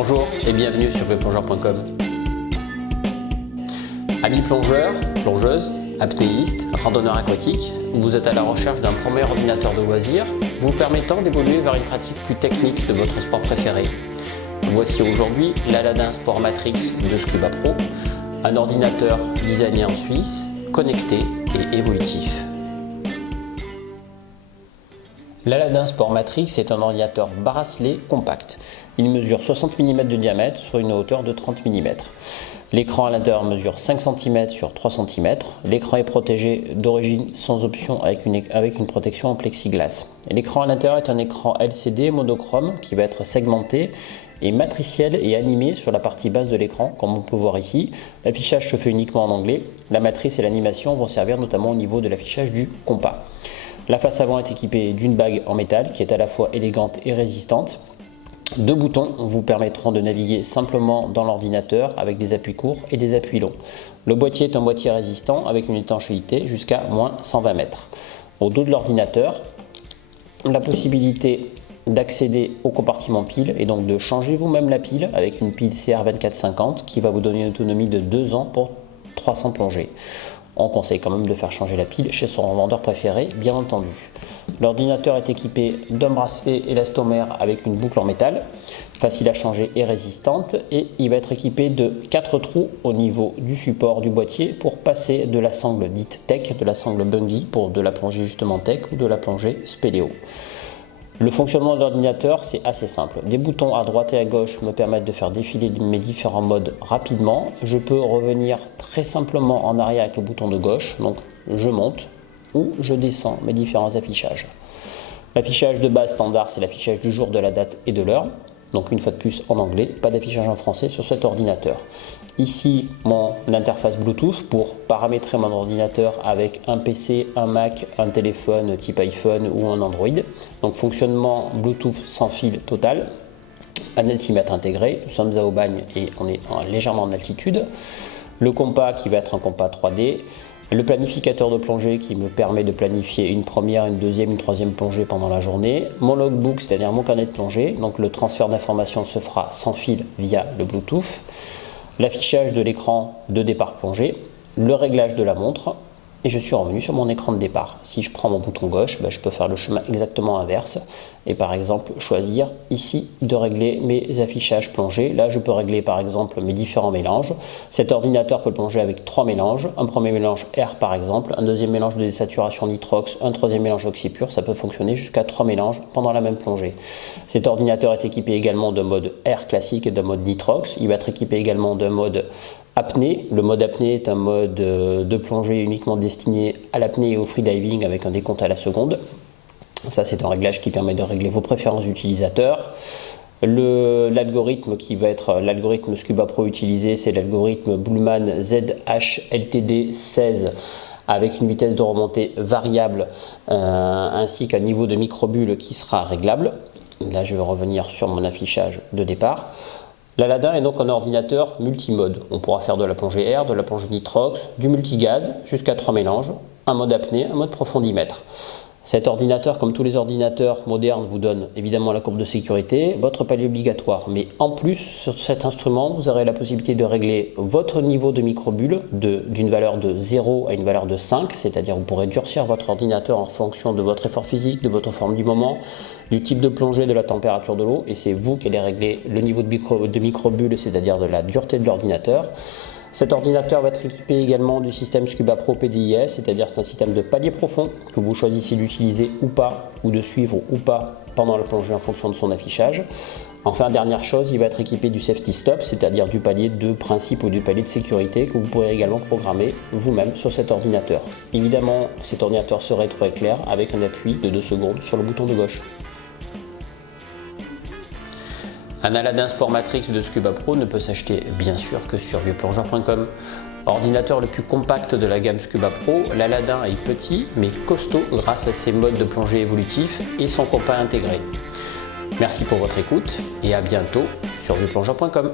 Bonjour et bienvenue sur vieuxplongeur.com. Amis plongeurs, plongeuses, apnéistes, randonneurs aquatiques, vous êtes à la recherche d'un premier ordinateur de loisirs vous permettant d'évoluer vers une pratique plus technique de votre sport préféré. Voici aujourd'hui l'Aladin Sport Matrix de Scuba Pro, un ordinateur designé en Suisse, connecté et évolutif. L'Aladin Sport Matrix est un ordinateur bracelet compact. Il mesure 60 mm de diamètre sur une hauteur de 30 mm. L'écran à l'intérieur mesure 5 cm sur 3 cm. L'écran est protégé d'origine sans option avec une protection en plexiglas. L'écran à l'intérieur est un écran LCD monochrome qui va être segmenté et matriciel et animé sur la partie basse de l'écran, comme on peut voir ici. L'affichage se fait uniquement en anglais. La matrice et l'animation vont servir notamment au niveau de l'affichage du compas. La face avant est équipée d'une bague en métal qui est à la fois élégante et résistante. Deux boutons vous permettront de naviguer simplement dans l'ordinateur avec des appuis courts et des appuis longs. Le boîtier est un boîtier résistant avec une étanchéité jusqu'à moins 120 mètres. Au dos de l'ordinateur, la possibilité d'accéder au compartiment pile et donc de changer vous-même la pile avec une pile CR2450 qui va vous donner une autonomie de 2 ans pour 300 plongées. On conseille quand même de faire changer la pile chez son revendeur préféré, bien entendu. L'ordinateur est équipé d'un bracelet élastomère avec une boucle en métal, facile à changer et résistante, et il va être équipé de 4 trous au niveau du support du boîtier pour passer de la sangle dite tech, de la sangle bungee pour de la plongée justement tech ou de la plongée spéléo. Le fonctionnement de l'ordinateur, c'est assez simple. Des boutons à droite et à gauche me permettent de faire défiler mes différents modes rapidement. Je peux revenir très simplement en arrière avec le bouton de gauche, donc je monte ou je descends mes différents affichages. L'affichage de base standard, c'est l'affichage du jour, de la date et de l'heure. Donc une fois de plus en anglais, pas d'affichage en français sur cet ordinateur. Ici, mon interface Bluetooth pour paramétrer mon ordinateur avec un PC, un Mac, un téléphone type iPhone ou un Android. Donc fonctionnement Bluetooth sans fil total. Un altimètre intégré, nous sommes à Aubagne et on est légèrement en altitude. Le compas qui va être un compas 3D. Le planificateur de plongée qui me permet de planifier une première, une deuxième, une troisième plongée pendant la journée. Mon logbook, c'est-à-dire mon carnet de plongée. Donc le transfert d'informations se fera sans fil via le Bluetooth. L'affichage de l'écran de départ plongée. Le réglage de la montre. Et je suis revenu sur mon écran de départ. Si je prends mon bouton gauche, je peux faire le chemin exactement inverse. Et par exemple, choisir ici de régler mes affichages plongée. Là, je peux régler par exemple mes différents mélanges. Cet ordinateur peut plonger avec 3 mélanges. Un premier mélange air par exemple, un deuxième mélange de désaturation nitrox, un troisième mélange oxypure. Ça peut fonctionner jusqu'à 3 mélanges pendant la même plongée. Cet ordinateur est équipé également d'un mode air classique et d'un mode nitrox. Il va être équipé également d'un mode apnée. Le mode apnée est un mode de plongée uniquement destiné à l'apnée et au freediving avec un décompte à la seconde. Ça, c'est un réglage qui permet de régler vos préférences d'utilisateur. L'algorithme qui va être l'algorithme Scuba Pro utilisé, c'est l'algorithme Bullman ZHLTD16 avec une vitesse de remontée variable ainsi qu'un niveau de microbulle qui sera réglable. Là, je vais revenir sur mon affichage de départ. L'Aladin est donc un ordinateur multimode. On pourra faire de la plongée air, de la plongée nitrox, du multigaz, jusqu'à 3 mélanges, un mode apnée, un mode profondimètre. Cet ordinateur, comme tous les ordinateurs modernes, vous donne évidemment la courbe de sécurité, votre palier obligatoire. Mais en plus, sur cet instrument, vous aurez la possibilité de régler votre niveau de microbulle d'une valeur de 0 à une valeur de 5, c'est-à-dire vous pourrez durcir votre ordinateur en fonction de votre effort physique, de votre forme du moment, du type de plongée, de la température de l'eau, et c'est vous qui allez régler le niveau de microbulle, c'est-à-dire de la dureté de l'ordinateur. Cet ordinateur va être équipé également du système Scuba Pro PDIS, c'est-à-dire c'est un système de palier profond que vous choisissez d'utiliser ou pas, ou de suivre ou pas pendant la plongée en fonction de son affichage. Enfin, dernière chose, il va être équipé du Safety Stop, c'est-à-dire du palier de principe ou du palier de sécurité que vous pourrez également programmer vous-même sur cet ordinateur. Évidemment, cet ordinateur se rétroéclaire avec un appui de 2 secondes sur le bouton de gauche. Un Aladin Sport Matrix de Scuba Pro ne peut s'acheter bien sûr que sur vieuxplongeur.com. Ordinateur le plus compact de la gamme Scuba Pro, l'Aladin est petit mais costaud grâce à ses modes de plongée évolutifs et son compas intégré. Merci pour votre écoute et à bientôt sur vieuxplongeur.com.